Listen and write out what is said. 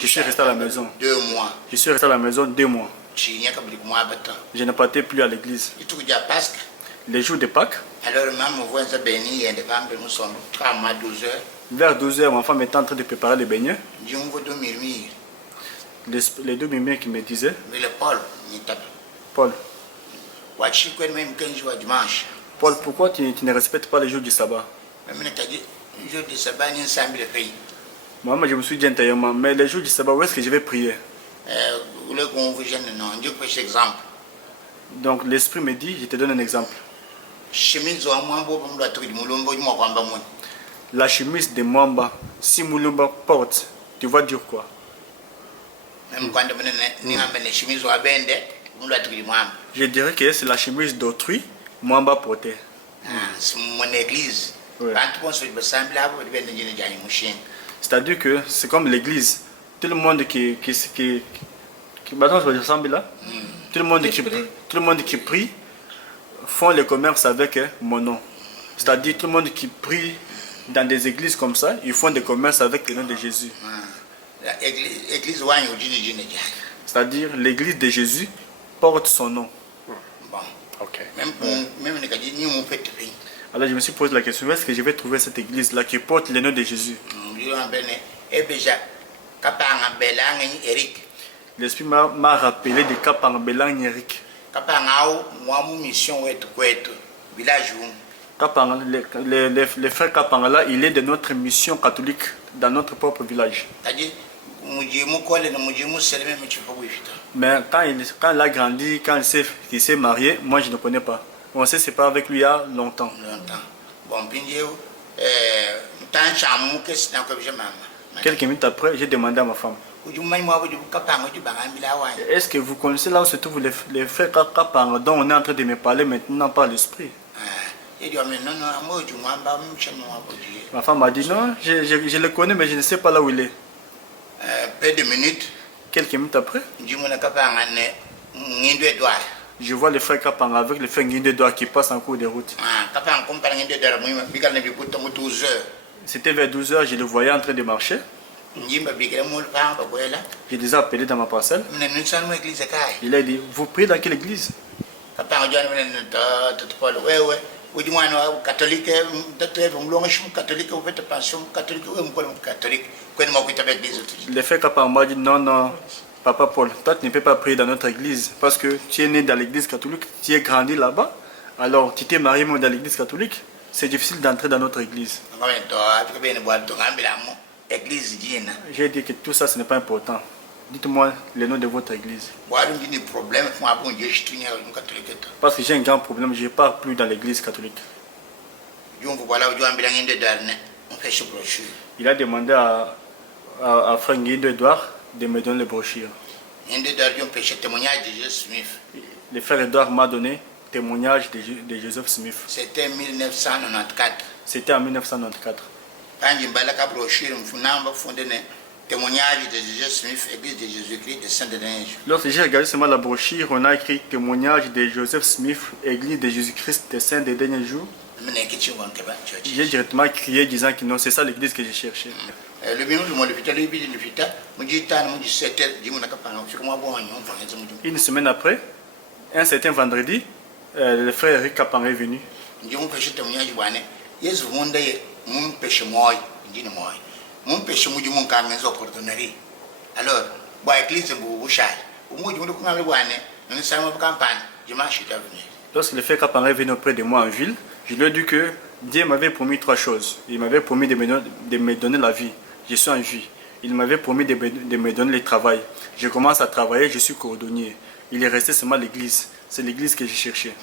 Je suis resté à la maison. 2 mois. Je suis resté à la maison 2 mois. Je ne partais plus à l'église. Les jours de Pâques, alors maman voit ça béni et de camp nous sommes 12 heures. Vers 12 heures, ma femme était en train de préparer les beignets. Les 2 mimires qui me disaient, Paul, Paul, pourquoi tu ne respectes pas les jours du sabbat? Moi, je me suis dit intérieurement, mais les jours du sabbat, où est-ce que je vais prier? Donc l'esprit me dit, je te donne un exemple. La chemise de Mwamba, si Moulumba porte, tu vas dire quoi? Je dirais que c'est la chemise d'autrui, Mwamba portait. C'est mon église. Ouais. C'est-à-dire que c'est comme l'église. Tout le monde qui ressemble là, tout le monde qui prie font le commerce avec mon nom. C'est-à-dire tout le monde qui prie dans des églises comme ça, ils font des commerces avec le nom de Jésus. C'est-à-dire l'église de Jésus porte son nom. Bon. Ok. Même alors je me suis posé la question, où est-ce que je vais trouver cette église-là qui porte le nom de Jésus? L'esprit m'a rappelé de Kapang-Belang Eric. Le frère Kapang là, il est de notre mission catholique dans notre propre village. Mais quand il a grandi, quand il s'est marié, moi je ne connais pas. On s'est séparé avec lui il y a longtemps. Quelques minutes après, j'ai demandé à ma femme, est-ce que vous connaissez là où se trouvent les frères Kapang dont on est en train de me parler maintenant par l'esprit? Ma femme m'a dit non, je le connais mais je ne sais pas là où il est. Peu de minutes. Quelques minutes après, je vois le frère Kapang avec le frère Nguindedouard qui passe en cours de route. C'était vers 12 heures, je le voyais en train de marcher. Je les ai appelés dans ma parcelle. Il a dit, vous priez dans quelle église? Le frère Kapang m'a dit, non, non, Papa Paul, toi tu ne peux pas prier dans notre église parce que tu es né dans l'église catholique, tu es grandi là-bas, alors tu t'es marié dans l'église catholique, c'est difficile d'entrer dans notre église. J'ai dit que tout ça ce n'est pas important. Dites-moi le nom de votre église. Parce que j'ai un grand problème, je ne pars plus dans l'église catholique. Il a demandé à Frère Nguindedouard de me donner les brochures. Le frère Edouard m'a donné témoignage de Joseph Smith. C'était en 1994. C'était en 1994. Témoignage de Joseph Smith, Église de Jésus-Christ, des Saints de dernier jour. Lorsque j'ai regardé seulement la brochure, on a écrit témoignage de Joseph Smith, Église de Jésus-Christ, des Saints des derniers jours. J'ai directement crié disant que non, c'est ça l'église que j'ai cherchée. Une semaine après, un certain vendredi, le frère Eric Kapang est venu. Alors, lorsque le frère Kapang est venu auprès de moi en ville, je lui ai dit que Dieu m'avait promis 3 choses. Il m'avait promis de me donner la vie. Je suis en vie. Il m'avait promis de me donner le travail. Je commence à travailler, je suis cordonnier. Il est resté seulement l'église. C'est l'église que j'ai cherchée.